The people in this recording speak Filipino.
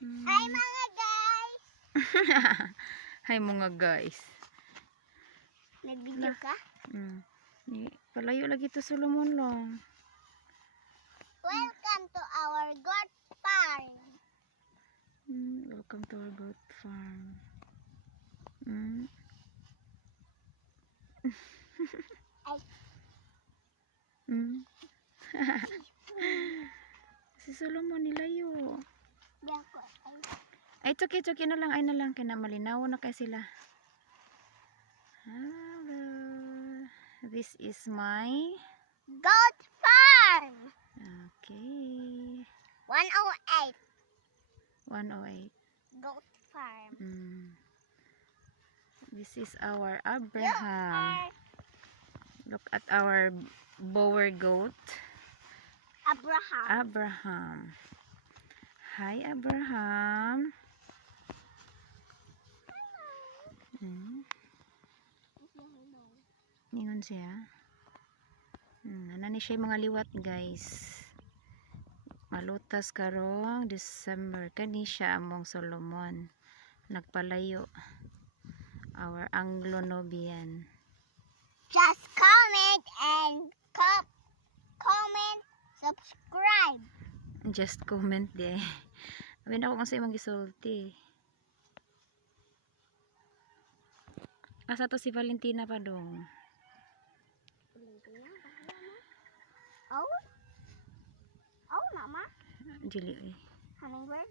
Hi mga guys! Hi mga guys. Nag-video ka? Palayo lagi to Solomon lang. Welcome to our goat farm. Welcome to our goat farm. Ay. Si Solomon nilayo. Dako. Ay, tsuki na lang. Ay na lang. Kaya malinaw na kaya sila. Hello. This is my Goat farm. Okay. 108. 108. Goat farm. This is our Abraham. Look at our boer goat. Abraham. Hi, Abraham. Ningon siya. Nani siya mga liwat, guys. Malutas karong December. Kani siya among Solomon. Nagpalayo. Our Anglo-Nubian. Just comment and comment, subscribe. Just comment di. Abin ako kung sa'yo mag-isulti. Asa to si Valentina pa dong? Oh? Oh, mama? Jili eh. Hummingbird?